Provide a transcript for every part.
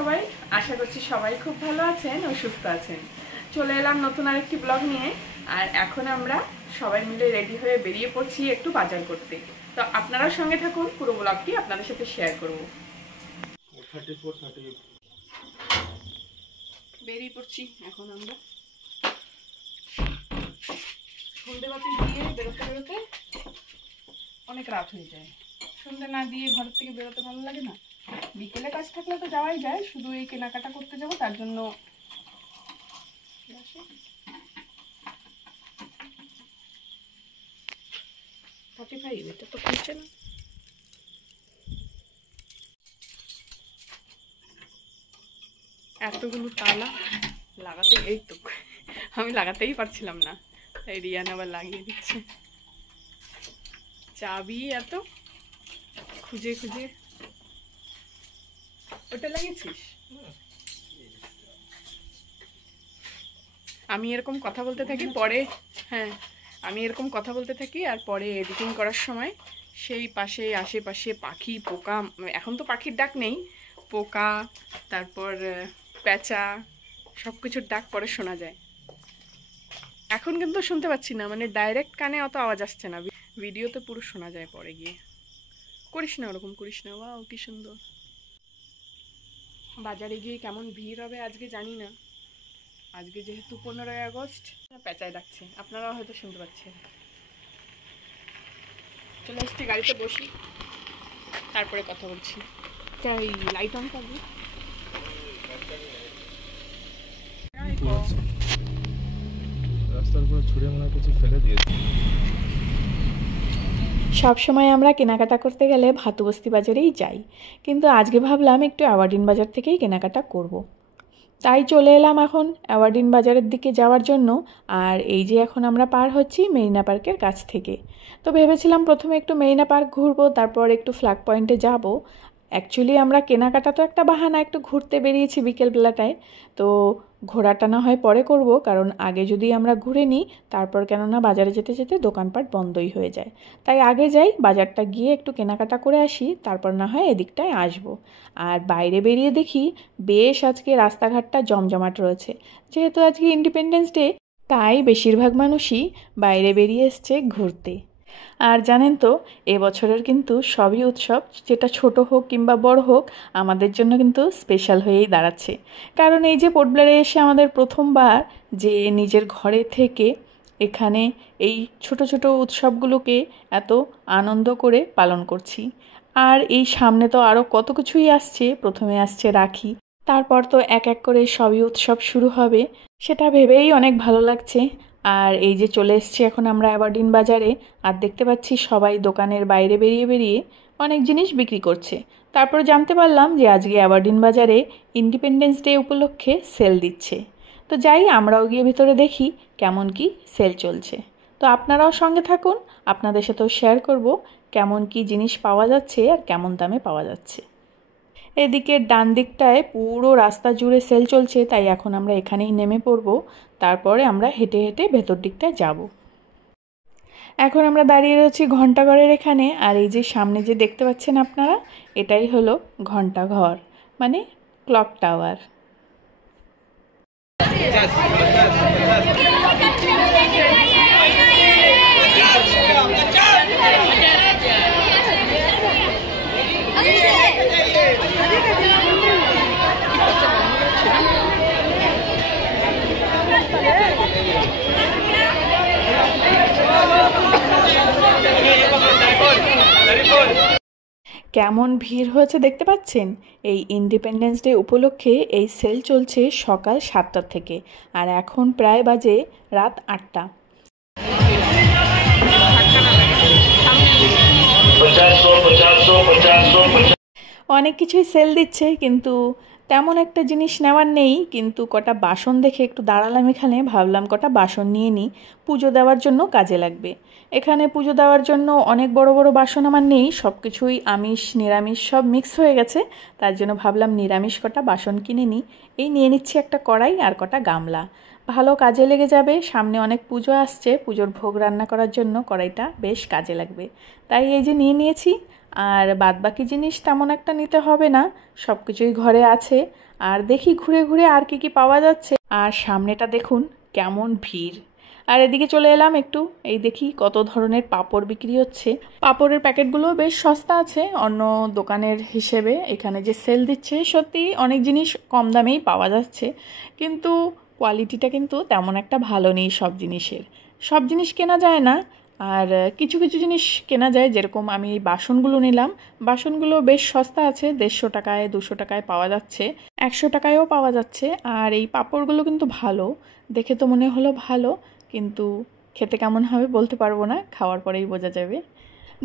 সবাই, আশা করছি সবাই খুব ভালো আছেন ও সুস্থ আছেন। চলে এলাম নতুন আরেকটি ব্লগ নিয়ে। আর এখন আমরা সবাই মিলে রেডি হয়ে বেরিয়ে পড়ছি একটু বাজার করতে। তো আপনারা সঙ্গে থাকুন, পুরো ব্লগটি আপনাদের সাথে শেয়ার করব। বেরিয়ে পড়ছি এখন আমরা। সন্ধ্যেবাতি দিয়ে বেরোতে বেরোতে অনেক রাত হয়ে যায়। সন্ধ্যে না দিয়ে ঘর থেকে বেরোতে ভালো লাগে না। বিকেলে কাজ থাকলে তো যাওয়াই যায়, শুধু এই কেনাকাটা করতে যাবো তার জন্য। 45 এটা তো খুলছে না। এতগুলো তালা লাগাতে, এই তো আমি লাগাতেই পারছিলাম না, তাই রিয়ান আবার লাগিয়ে দিচ্ছে। চাবি এত খুঁজে খুঁজে। ওটা লাগিয়েছিস? আমি এরকম কথা বলতে থাকি পরে, হ্যাঁ আমি এরকম কথা বলতে থাকি আর পরে এডিটিং করার সময় সেই পাশে আশেপাশে পাখি পোকা, এখন তো পাখির ডাক নেই, পোকা তারপর পেঁচা সব কিছুর ডাক পরে শোনা যায়। এখন কিন্তু শুনতে পাচ্ছি না, মানে ডাইরেক্ট কানে অত আওয়াজ আসছে না, ভিডিওতে পুরো শোনা যায় পরে গিয়ে। করিস না ওরকম, করিস না। ওয়াও কি সুন্দর। বাজারে গিয়ে কেমন ভিড় হবে আজকে জানি না। আজকে যেহেতু 15ই আগস্ট, পেঁচায় ডাকছে, আপনারাও হয়তো শুনতে পাচ্ছেন। চলে এসছি, গাড়িতে বসি তারপরে কথা বলছি। তাই লাইট অন করবি। রাস্তার উপরে ছুঁড়ে মনে কিছু ফেলে দিয়েছে। সবসময় আমরা কেনাকাটা করতে গেলে ভাতুবস্তি বাজারেই যাই, কিন্তু আজকে ভাবলাম একটু অ্যাওয়ার্ডিন বাজার থেকেই কেনাকাটা করব। তাই চলে এলাম এখন অ্যাওয়ার্ডিন বাজারের দিকে যাওয়ার জন্য। আর এই যে এখন আমরা পার হচ্ছি মেরিনা পার্কের কাছ থেকে। তো ভেবেছিলাম প্রথমে একটু মেরিনা পার্ক ঘুরবো, তারপর একটু ফ্ল্যাগ পয়েন্টে যাব। অ্যাকচুয়ালি আমরা কেনাকাটা তো একটা বাহানা, একটু ঘুরতে বেরিয়েছি বিকেলবেলাটায়। তো ঘোরাটা না হয় পরে করব, কারণ আগে যদি আমরা ঘুরে নিই তারপর কেননা বাজারে যেতে যেতে দোকানপাট বন্ধই হয়ে যায়। তাই আগে যাই, বাজারটা গিয়ে একটু কেনাকাটা করে আসি, তারপর না হয় এদিকটায় আসবো। আর বাইরে বেরিয়ে দেখি বেশ আজকে রাস্তাঘাটটা জমজমাট রয়েছে। যেহেতু আজকে ইন্ডিপেন্ডেন্স ডে, তাই বেশিরভাগ মানুষই বাইরে বেরিয়ে এসছে ঘুরতে। আর জানেন তো, এবছরের কিন্তু সবই উৎসব, যেটা ছোট হোক কিংবা বড় হোক, আমাদের জন্য কিন্তু স্পেশাল হয়েই দাঁড়াচ্ছে। কারণ এই যে পোর্ট ব্লেয়ারে এসে আমাদের প্রথমবার যে নিজের ঘরে থেকে এখানে এই ছোট ছোট উৎসবগুলোকে এত আনন্দ করে পালন করছি। আর এই সামনে তো আরও কত কিছুই আসছে। প্রথমে আসছে রাখি, তারপর তো এক এক করে সবই উৎসব শুরু হবে, সেটা ভেবেই অনেক ভালো লাগছে। আর এই যে চলে এসেছি এখন আমরা অ্যাওয়ার্ডিন বাজারে, আর দেখতে পাচ্ছি সবাই দোকানের বাইরে বেরিয়ে বেরিয়ে অনেক জিনিস বিক্রি করছে। তারপর জানতে পারলাম যে আজকে অ্যাওয়ার্ডিন বাজারে ইন্ডিপেন্ডেন্স ডে উপলক্ষে সেল দিচ্ছে। তো যাই, আমরাও গিয়ে ভিতরে দেখি কেমন কি সেল চলছে। তো আপনারাও সঙ্গে থাকুন, আপনাদের সাথেও শেয়ার করব কেমন কি জিনিস পাওয়া যাচ্ছে আর কেমন দামে পাওয়া যাচ্ছে। এদিকে ডান দিকটায় পুরো রাস্তা জুড়ে সেল চলছে, তাই এখন আমরা এখানেই নেমে পড়ব। তারপরে আমরা হেঁটে হেঁটে ভেতর দিকটায় যাব। এখন আমরা দাঁড়িয়ে রয়েছি ঘন্টাঘরের এখানে। আর এই যে সামনে যে দেখতে পাচ্ছেন আপনারা, এটাই হলো ঘন্টাঘর, মানে ক্লক টাওয়ার। কেমন ভিড় হয়েছে দেখতে পাচ্ছেন। এই ইন্ডিপেন্ডেন্স ডে উপলক্ষে এই সেল চলছে সকাল 7টা থেকে, আর এখন প্রায় বাজে রাত 8টা। অনেক কিছুই সেল দিচ্ছে, কিন্তু তেমন একটা জিনিস নেওয়ার নেই। কিন্তু কটা বাসন দেখে একটু দাঁড়ালাম এখানে, ভাবলাম কটা বাসন নিয়ে নিই, পুজো দেওয়ার জন্য কাজে লাগবে। এখানে পুজো দেওয়ার জন্য অনেক বড় বড় বাসন আমার নেই, সব কিছুই আমিষ নিরামিষ সব মিক্স হয়ে গেছে। তার জন্য ভাবলাম নিরামিষ কটা বাসন কিনে নিই। এই নিয়ে নিচ্ছি একটা কড়াই আর কটা গামলা, ভালো কাজে লেগে যাবে। সামনে অনেক পুজো আসছে, পুজোর ভোগ রান্না করার জন্য কড়াইটা বেশ কাজে লাগবে। তাই এই যে নিয়ে নিয়েছি। আর বাদবাকি জিনিস তেমন একটা নিতে হবে না, সব কিছুই ঘরে আছে। আর দেখি ঘুরে ঘুরে আর কি পাওয়া যাচ্ছে। আর সামনেটা দেখুন কেমন ভিড়। আর এদিকে চলে এলাম একটু, এই দেখি কত ধরনের পাঁপড় বিক্রি হচ্ছে। পাঁপড়ের প্যাকেটগুলো বেশ সস্তা আছে অন্য দোকানের হিসেবে। এখানে যে সেল দিচ্ছে সত্যি অনেক জিনিস কম দামেই পাওয়া যাচ্ছে, কিন্তু কোয়ালিটিটা কিন্তু তেমন একটা ভালো নেই সব জিনিসের। সব জিনিস কেনা যায় না, আর কিছু কিছু জিনিস কেনা যায়। যেরকম আমি এই বাসনগুলো নিলাম, বাসনগুলো বেশ সস্তা আছে, 150 টাকায় 200 টাকায় পাওয়া যাচ্ছে, 100 টাকায়ও পাওয়া যাচ্ছে। আর এই পাঁপড়গুলো কিন্তু ভালো, দেখে তো মনে হলো ভালো, কিন্তু খেতে কেমন হবে বলতে পারবো না, খাওয়ার পরেই বোঝা যাবে।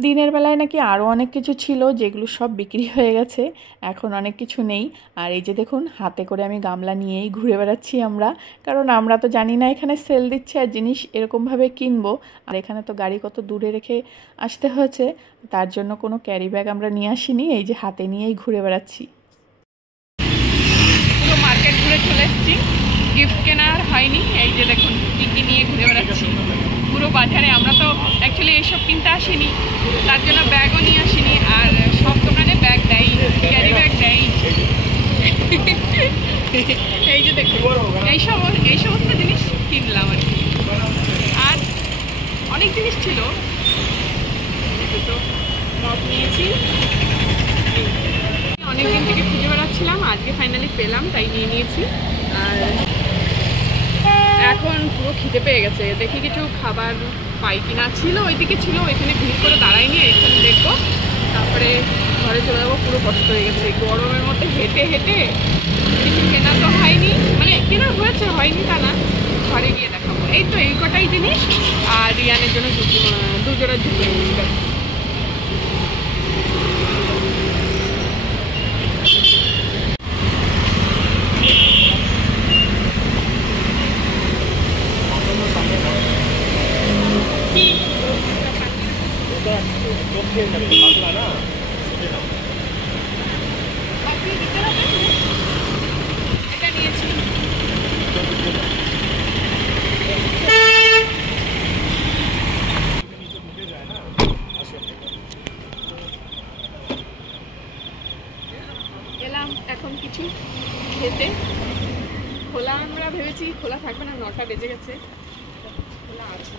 দিনের বেলায় নাকি আরও অনেক কিছু ছিল যেগুলো সব বিক্রি হয়ে গেছে, এখন অনেক কিছু নেই। আর এই যে দেখুন হাতে করে আমি গামলা নিয়েই ঘুরে বেড়াচ্ছি আমরা, কারণ আমরা তো জানি না এখানে সেল দিচ্ছে আর জিনিস এরকমভাবে কিনবো। আর এখানে তো গাড়ি কত দূরে রেখে আসতে হয়েছে, তার জন্য কোনো ক্যারি ব্যাগ আমরা নিয়ে আসিনি, এই যে হাতে নিয়েই ঘুরে বেড়াচ্ছি। পুরো মার্কেট ঘুরে চলে এসেছি, গিফট কেনার হয়নি। এই যে দেখুন টিকি নিয়ে ঘুরে বেড়াচ্ছি পুরো বাজারে। আমরা তো অ্যাকচুয়ালি এইসব কিনতে আসিনি, তার জন্য ব্যাগও নিয়ে আসিনি। আর সব দোকানে ব্যাগ দেয়, ক্যারি ব্যাগ দেয়। এই যে দেখুন এই সমস্ত জিনিস কিনলাম আর কি। আর অনেক জিনিস ছিল, মপ নিয়েছি, অনেকদিন থেকে খুঁজে বেড়াচ্ছিলাম, আজকে ফাইনালি পেলাম তাই নিয়ে নিয়েছি। আর এখন পুরো খিদে পেয়ে গেছে, দেখি কিছু খাবার পাই কিনা। ছিল ওইদিকে ছিল, ওইখানে ভিড় করে দাঁড়াইনি, এখানে দেখবো, তারপরে ঘরে চলে যাবো। পুরো কষ্ট হয়ে গেছে গরমের মধ্যে হেঁটে হেঁটে। কিছু কেনা তো হয়নি, মানে কেনা হয়েছে, হয়নি তা না, ঘরে গিয়ে দেখাবো। এই তো এই কটাই জিনিস, আর রিয়ানের জন্য 2 জোড়া জুতো নিয়েছি। এটা নিয়েছি। এলাম এখন কিছু খেতে। খোলা আমরা ভেবেছি খোলা থাকবে না, 9টা বেজে গেছে, খোলা আছে।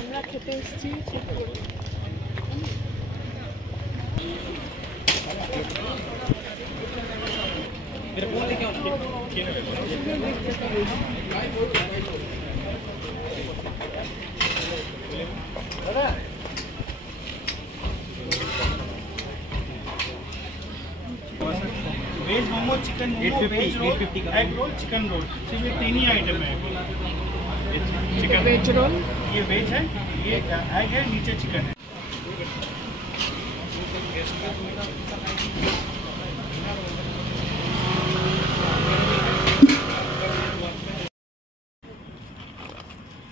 আমরা খেতে এসেছি ঠিক করে। Veg momo, chicken momo, veg roll, egg roll, chicken roll, सिर्फ ये 3 ही आइटम है। चिकन वेज रोल, ये वेज है, ये एग है, नीचे चिकन है।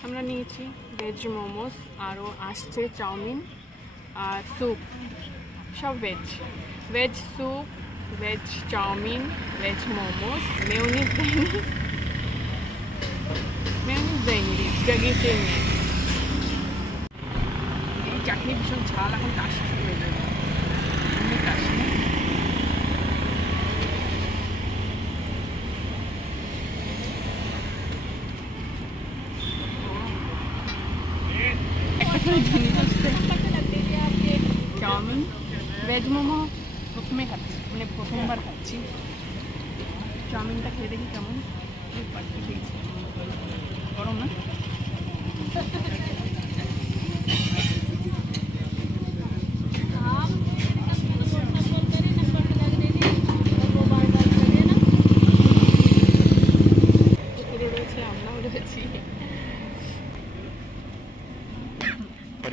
আমরা নিয়েছি ভেজ মোমোস, আরও আসছে চাউমিন আর স্যুপ, সব veg. Veg soup, veg chowmein, veg momos. Mayonnaise দেয়নি, জাগিয়ে নিয়ে। এই চাটনি ভীষণ ঝাল, এখন কাশি শুরু হয়ে যাবে, এমনি কাশি। চাউমিন, ভেজ মোমো প্রথমে খাচ্ছি, মানে প্রথমবার খাচ্ছি। চাউমিনটা খেয়ে দেখি কেমন। গরম না?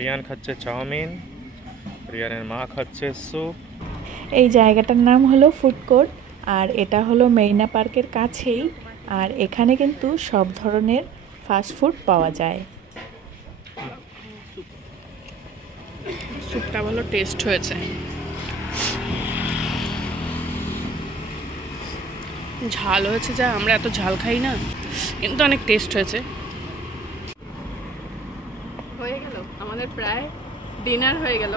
রিয়ান খাচ্ছে চাউমিন, রিয়ানের মা খাচ্ছে স্যুপ। এই জায়গাটার নাম হলো ফুড কোর্ট, আর এটা হলো মেরিনা পার্কের কাছেই। আর এখানে কিন্তু সব ধরনের ফাস্ট ফুড পাওয়া যায়। স্যুপটা ভালো টেস্ট হয়েছে, ঝাল হয়েছে, যা আমরা এত ঝাল খাই না, কিন্তু অনেক টেস্ট হয়েছে। আমাদের প্রায় ডিনার হয়ে গেল।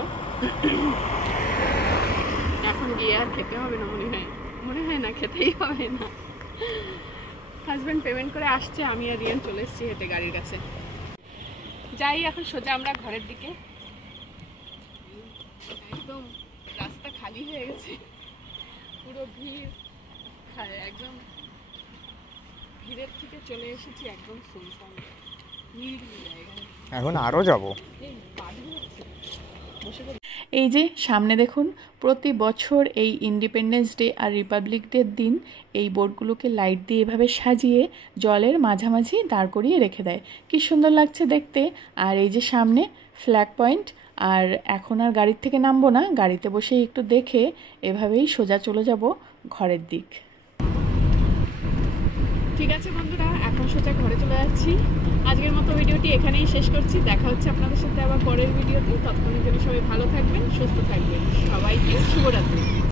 এখন গিয়ে আর খেতে হবে না মনে হয় না, খেতেই হবে না। হাজব্যান্ড পেমেন্ট করে আসছে, আমি আর রিয়ান চলে এসেছি হেঁটে গাড়ির কাছে। যাই এখন সোজা আমরা ঘরের দিকে। একদম রাস্তা খালি হয়ে গেছে, পুরো ভিড়, একদম ভিড়ের থেকে চলে এসেছি একদম সুনসান নিরিবিলি জায়গায়। এখন আরও যাব। এই যে সামনে দেখুন, প্রতি বছর এই ইন্ডিপেন্ডেন্স ডে আর রিপাবলিক ডের দিন এই বোটগুলোকে লাইট দিয়ে এভাবে সাজিয়ে জলের মাঝামাঝি দাঁড় করিয়ে রেখে দেয়। কি সুন্দর লাগছে দেখতে। আর এই যে সামনে ফ্ল্যাগ পয়েন্ট। আর এখন আর গাড়ির থেকে নামবো না, গাড়িতে বসে একটু দেখে এভাবেই সোজা চলে যাব ঘরের দিক। ঠিক আছে বন্ধুরা, এখন সোজা ঘরে চলে যাচ্ছি। আজকের মতো ভিডিওটি এখানেই শেষ করছি। দেখা হচ্ছে আপনাদের সাথে আবার পরের ভিডিওতে। ততক্ষণের জন্য সবাই ভালো থাকবেন, সুস্থ থাকবেন। সবাইকে শুভরাত্রি।